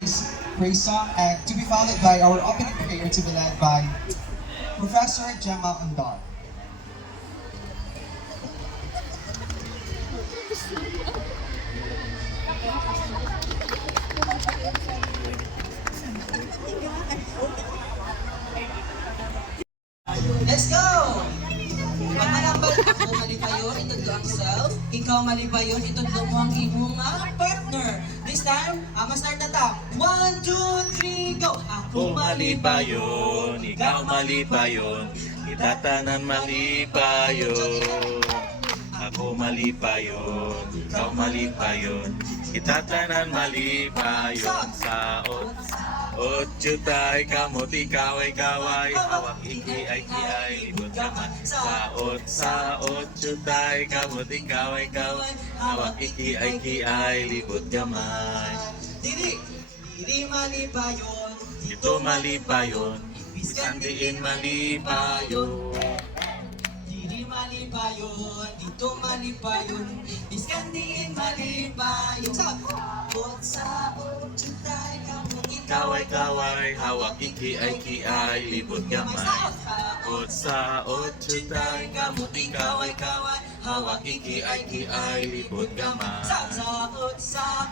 praise song, and to be followed by our opening prayer to be led by Professor Gemma Undar. Let's go! Pangalambal ako malipayon, itudlo ang self. Ikaw malipayon, itudlo mo ang imong partner. This time, start na ta. 1, 2, 3, go! Ako malipayon, ikaw malipayon, kita tanan malipayon. Ako malipayon, ikaw malipayon, kita tanan malipayon. Sa otso tay kamot ikaw ay kaway, hawak iki ay kiay, libot naman. Sa otso tay kamot ikaw ay kaway, hawak iki ay kiay, libot gamay. Dili malipayon, Dito malipayon, bisan diin malipayon. Dili malipayon, dito malipayon, iskan din malipayon. Sa otso tayo kamot Kaway-kaway, hawak iki ay kiay, libot gamay. Sa otso tay kamot kaway-kaway, hawak iki ay kiay, libot gamay. Sa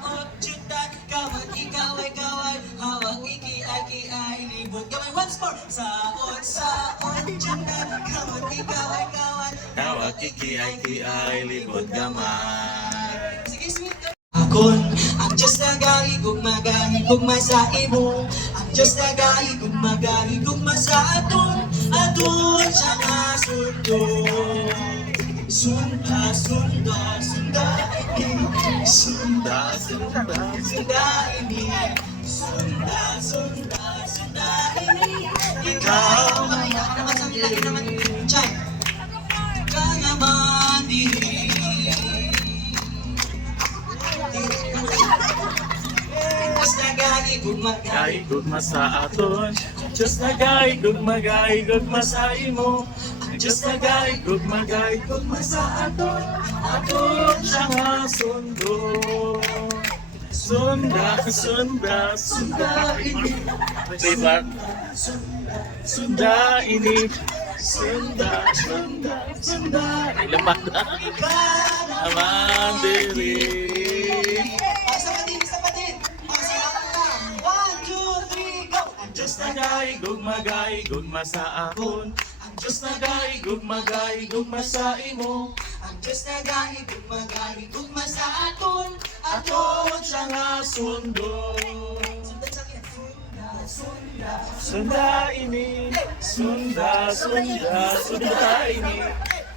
otso tayo kamot kaway-kaway, hawak iki ay libot gamay. Once more. Sa otso tayo kamot kaway-kaway, Hawak iki ay kiay, libot gamay. sige, sweet. Akon, ang Diyos nagahigog magahigugma sa imo. Ang Diyos nagahigog magahigugma sa aton. Aton siya nga sundo. Sunda, sunda, sunda ini. Sunda, sunda, sunda ini. Sunda, sunda, sunda ini. Ikaw, naman sa lagi naman. Chay. Kaya mandiri. Gaigog sa aton, Diyos na gaigog sa imo. Ang Diyos na gaigog sa aton, aton siya nga sundo. Sunda, sunda, sunda ini. Diba? Sunda ini. Sunda, sunda, sunda. Ilapat na. Aman diri. Isa pa din. Pasilakan lang. 1, 2, 3, go! Ang Diyos Diyos na gaigog sa akon. Ang Diyos na gaigog sa imo. Ang Diyos na gahigug sa aton. Aton siya nga sundo. Sundan sa akin. Sunda. Sunda ini. Sunda, sunda, sunda ini.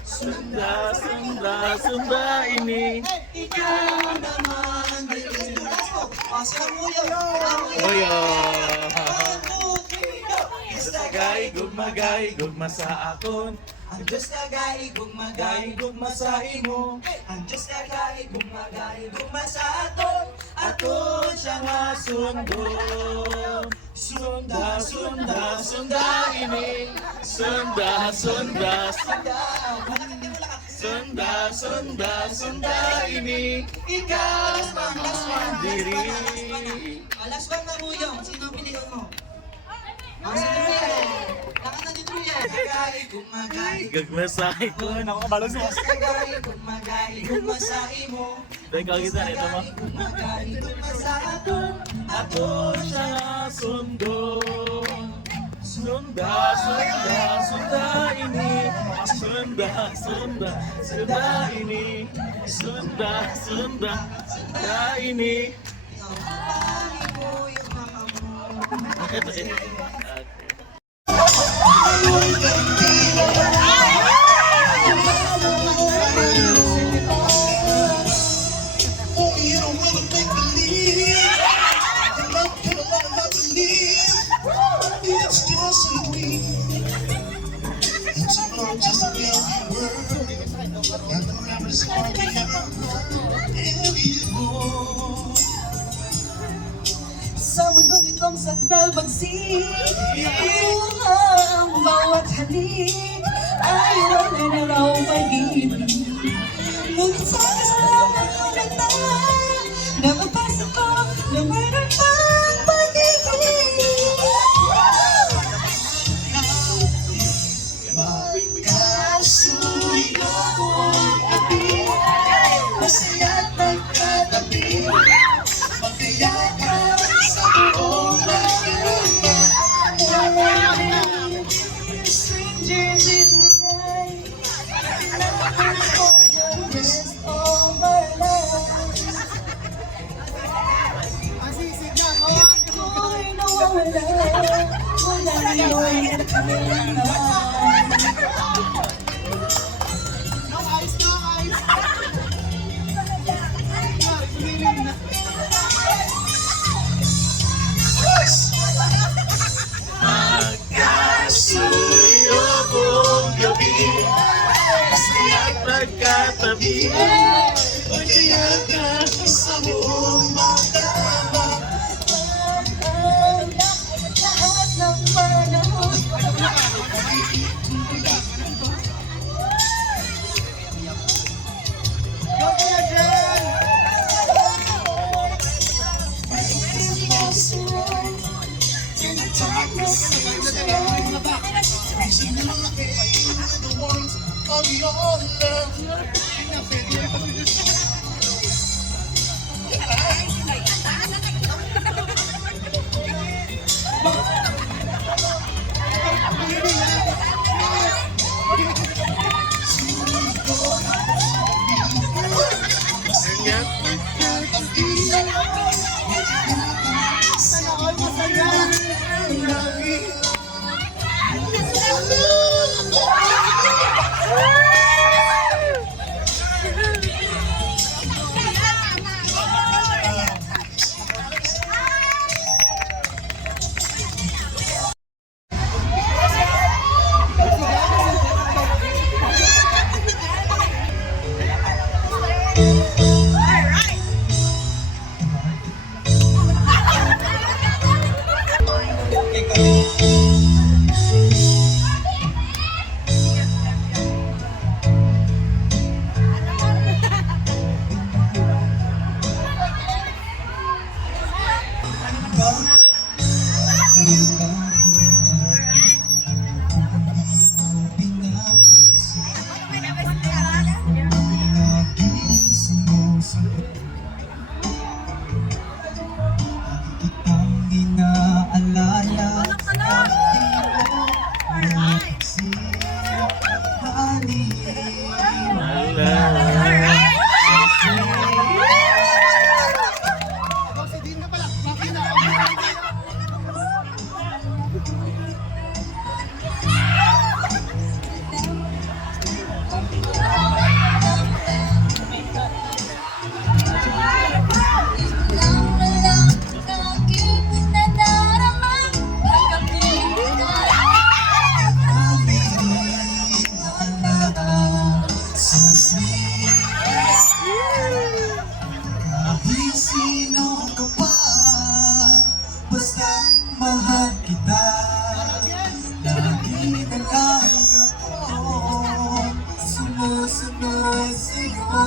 Sunda, sunda, sunda ini. Ikaw naman. Pasilakan mo yun. Oyo. 1, 2, 3, go! Diyos na gaigog sa akon. Ang Diyos na gahigug Sa imo. Ang Diyos na gahigug sa aton. Aton siya nga sundo. Sunda, sunda, sunda ini. Sunda, sunda, sunda. Sunda, sunda, sunda ini. Ikaw naman diri. Last one na Ruyong. Sino ang pilihan mo? Si Druyen. Nakatan ni Druyen. Gagma sa ikon. Ako kabalo siya. Magahigug sa imo. Ikaw kita nito mo. Magahigug sa aton. Aton siya nga sundo. Sunda, sunda, sunda ini. Sunda, sunda, sunda ini. Sunda, sunda, sunda ini. Ikaw mo yung nakamo. Ito, ito. Sa mundong itong sandal magsiiwan ang bawat halik ay wala na raw pag-ibig. Ngunit sa kasama mo na mapasok ko na mayroon pang mawala, wala yung kailangan. Magkasuyo buong gabi, masayang pagkatabi, magkaya ka sa buong magkama. Lahat ng panahon. Sino ka pa? Basta mahal kita. Lagi na lang ako sumusunod sa'yo.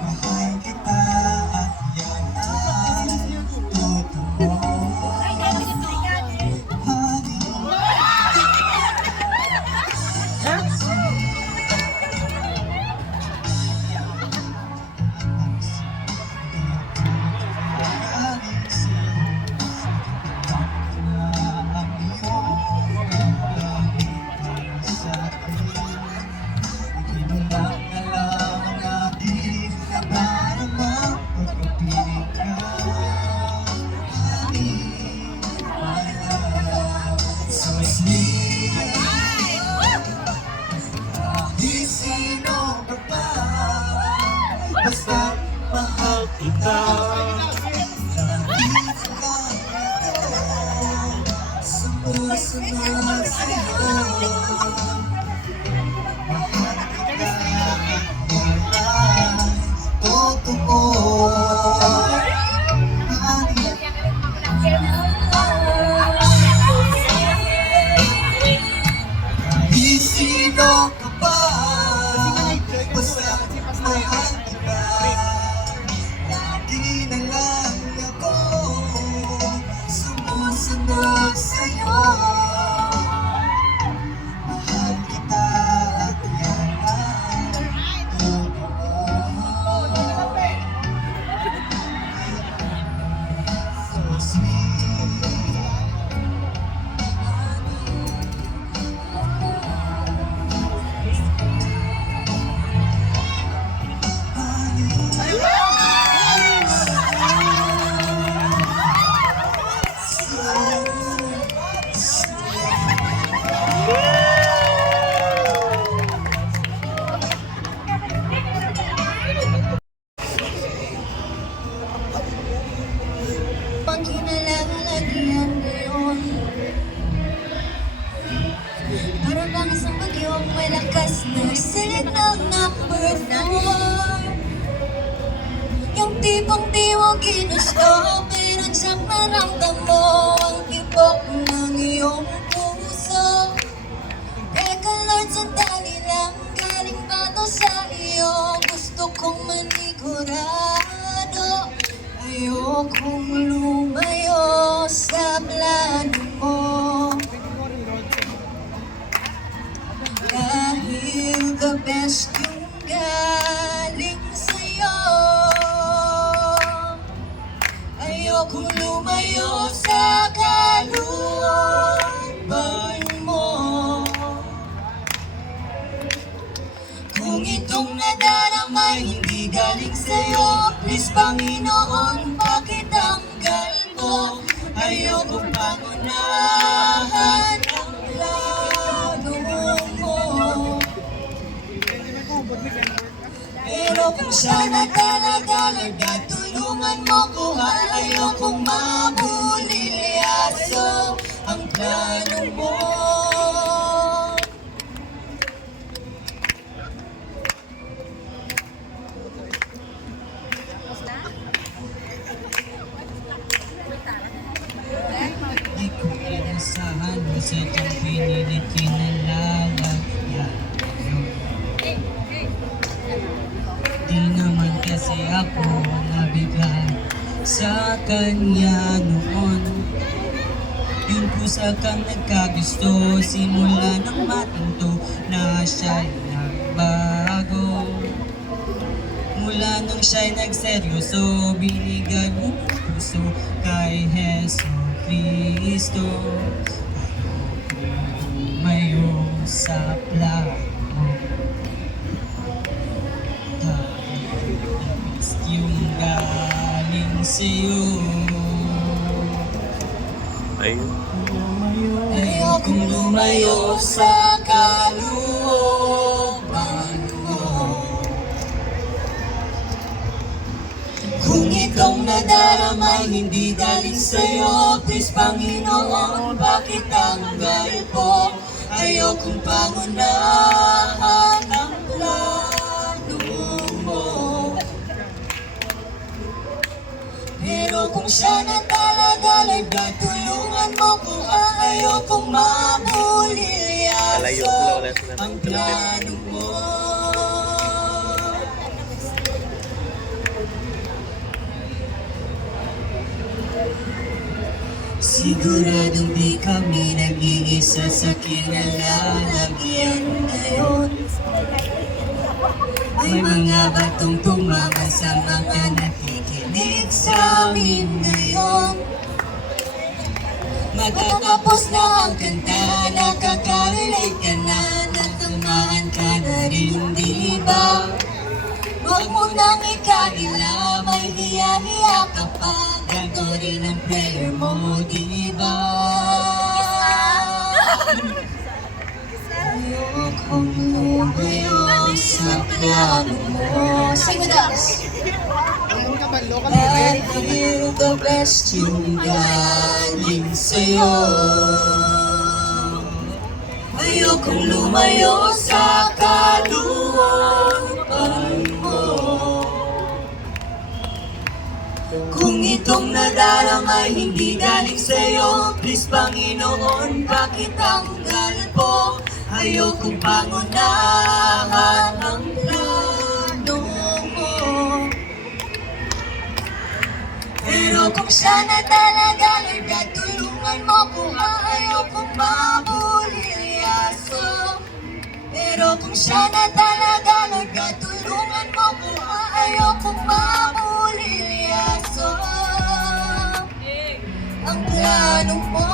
Mahal kita at yan ay totoo. Sino ka pa? Basta mahal kita. Sumusunod sa'yo. Mahal kita at wala totoo. Sino ka pa? Basta mahal kita. Lagi na lang ako sumusunod sa'yo. Mahal kita at yan ay totoo. So sweet. pang kinalalagyan ngayon. Para bang isang bagyong malakas na silit ng number 4. Yung tipong di mo ginusto, pero tsak naramdam mo ang tibok ng iyong puso. Teka Lord, sandali lang, galing ba to sa iyo? Gusto kong manigurado, ayokong lumayo sa plano mo. Dahil the best yung galing sa'yo, ayokong lumayo sa kalooban mo. Kung itong nadarama hindi galing sa'yo, please Panginoon, pakitanggal mo. Ayokong pangunahan ang plano mo. Pero kung siya na talaga, tulungan mo ko, ayokong mabulilyaso ang plano mo. Di ko inasahan mo sa itong pinilit kinalalagyan. Di naman kasi ako nabigay sa kanya noon. Yung pusa kang nagkagusto, simula nang matinto na siya'y nagbago. Mula nung siya'y nagseryoso, binigay mo ang puso kay Heso Kristo. Mayo sa plano, tapos yung galing sa'yo. Ayokong lumayo sa kalooban mo. Kung itong nadarama hindi galing sa'yo, please Panginoon, bakit tanggal po? Ayokong pangunahan ang plano mo. Pero kung siya na talaga, Lord, tulungan mo ko, ayokong mabulilyaso ang plano mo. Siguradong di kami nag-iisa sa kinalalagyan ngayon. May mga batong tumama sa mga nakikinig sa amin ngayon. Matatapos na ang kanta, nakaka-relate ka na, natamaan ka na rin, di ba? Huwag mo nang ikanila, may hiya-hiya ka pa, ganito rin ang prayer mo, di ba? Ayokong lumayo sa plano mo. Sing with us! Dahil the best yung galing sa'yo. Ayokong lumayo sa kalooban mo. Kung itong nadarama hindi galing sa'yo, please Panginoon, pakitanggal po. Ayokong pangunahan ang plano mo. Pero kung siya na talaga, Lord, tulungan mo ko, ayokong mabulilyaso. Pero kung siya na talaga, Lord, tulungan mo ko, ayokong mabulilyaso ang plano mo.